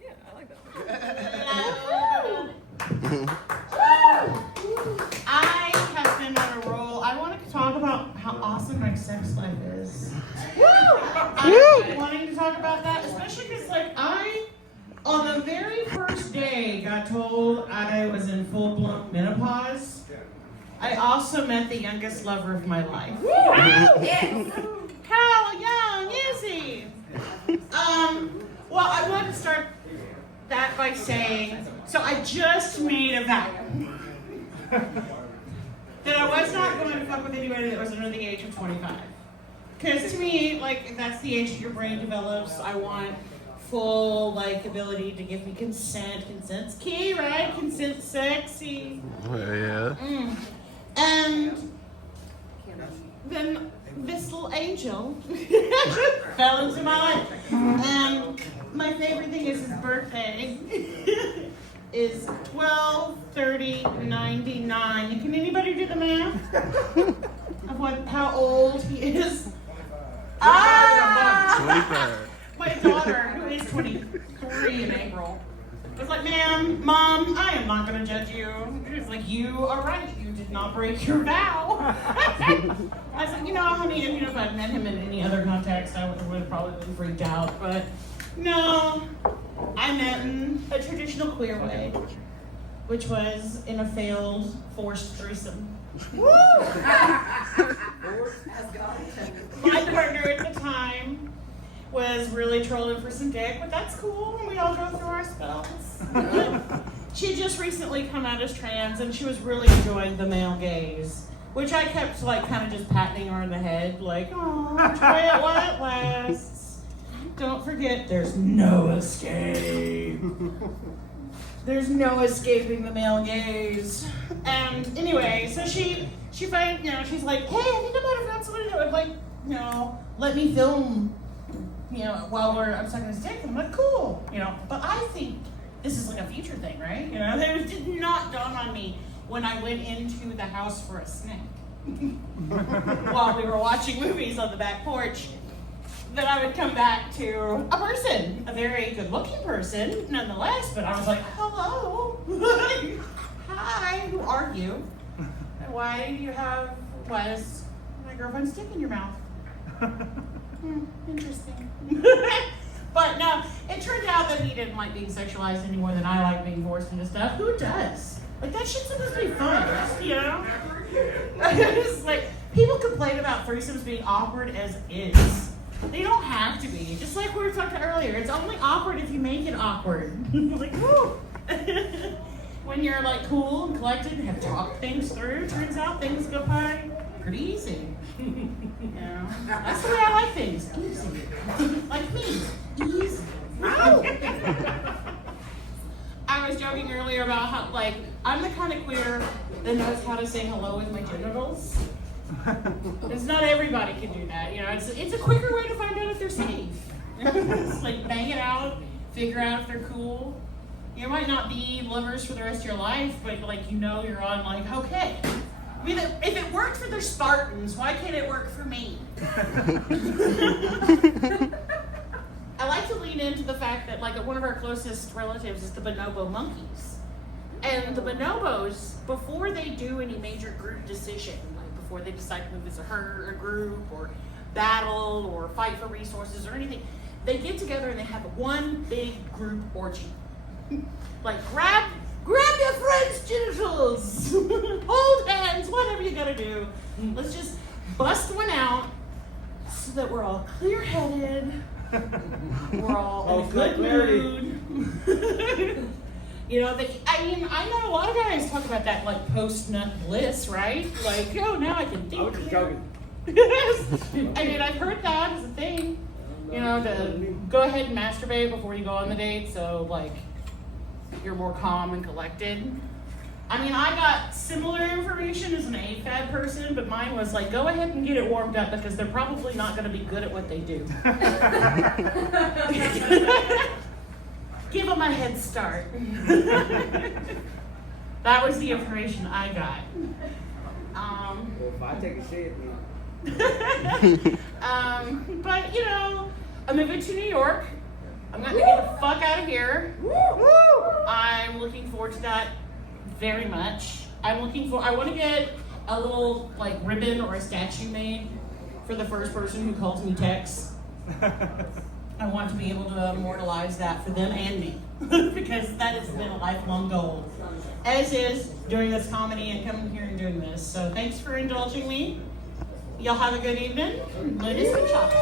Yeah, I like that. I have been on a roll. I want to talk about how awesome my sex life is. I've been wanting to talk about that, especially because, like, I, on the very first day, got told I was in full-blown menopause. I also met the youngest lover of my life. How young is he? Well, I want to start that by saying, so I just made a vow that I was not going to fuck with anybody that was under the age of 25. Because to me, like, that's the age that your brain develops. I want full, like, ability to give me consent. Consent's key, right? Consent's sexy. Yeah. And then this little angel fell into my life. And my favorite thing is his birthday is 12/30/99. Can anybody do the math of how old he is? 23rd. My daughter, who is 23 in April, was like, Mom, I am not going to judge you. She was like, you are right. You did not break your vow. I was like, honey, if I'd met him in any other context, I would have probably been freaked out. But no, I met in a traditional queer way, which was in a failed forced threesome. Woo! My partner at the time was really trolling for some dick, but that's cool, and we all go through our spells. She had just recently come out as trans, and she was really enjoying the male gaze, which I kept, like, kind of just patting her on the head, like, oh, enjoy it while it lasts. Don't forget, there's no escape. There's no escaping the male gaze. And anyway, so she finally, she's like, hey, I think I might have found somebody that would, like, let me film, while I'm sucking his dick. And I'm like, cool, But I think this is like a future thing, right? It did not dawn on me when I went into the house for a snack while we were watching movies on the back porch, that I would come back to a person, a very good-looking person, nonetheless. But I was like, hello, hi, who are you? Why is my girlfriend's dick in your mouth? Interesting. But no, it turned out that he didn't like being sexualized any more than I like being forced into stuff. Who does? Like, that shit's supposed to be fun, It's like, people complain about threesomes being awkward as is. They don't have to be. Just like we were talking earlier, it's only awkward if you make it awkward. Like, woo! When you're, like, cool and collected and have talked things through, turns out things go by pretty easy. That's the way I like things. Easy. Like me. Easy. I was joking earlier about how, like, I'm the kind of queer that knows how to say hello with my genitals. Because not everybody can do that. It's a quicker way to find out if they're safe. It's like, bang it out, figure out if they're cool. You might not be lovers for the rest of your life, but, like, you're on, like, okay. I mean, if it worked for the Spartans, why can't it work for me? I like to lean into the fact that, like, one of our closest relatives is the bonobo monkeys. And the bonobos, before they do any major group decision, like before they decide to move as a herd or group or battle or fight for resources or anything, they get together and they have one big group orgy. Like, grab your friend's genitals, hold hands, whatever you gotta do. Let's just bust one out so that we're all clear-headed, we're all in a good mood. I know a lot of guys talk about that, like, post-nut bliss, right? Like, oh, now I can think. I was just joking. I mean, I've heard that as a thing, to go ahead and masturbate before you go on the date, so, like, you're more calm and collected. I mean, I got similar information as an AFAB person, but mine was like, go ahead and get it warmed up because they're probably not going to be good at what they do. Give them a head start. That was the information I got. Well, if I take a shit, But you know, I'm moving to New York. I'm gonna get the fuck out of here. I'm looking forward to that very much. I want to get a little like ribbon or a statue made for the first person who calls me Tex. I want to be able to immortalize that for them and me because that has been a lifelong goal. As is doing this comedy and coming here and doing this. So thanks for indulging me. Y'all have a good evening. Let us be chopped.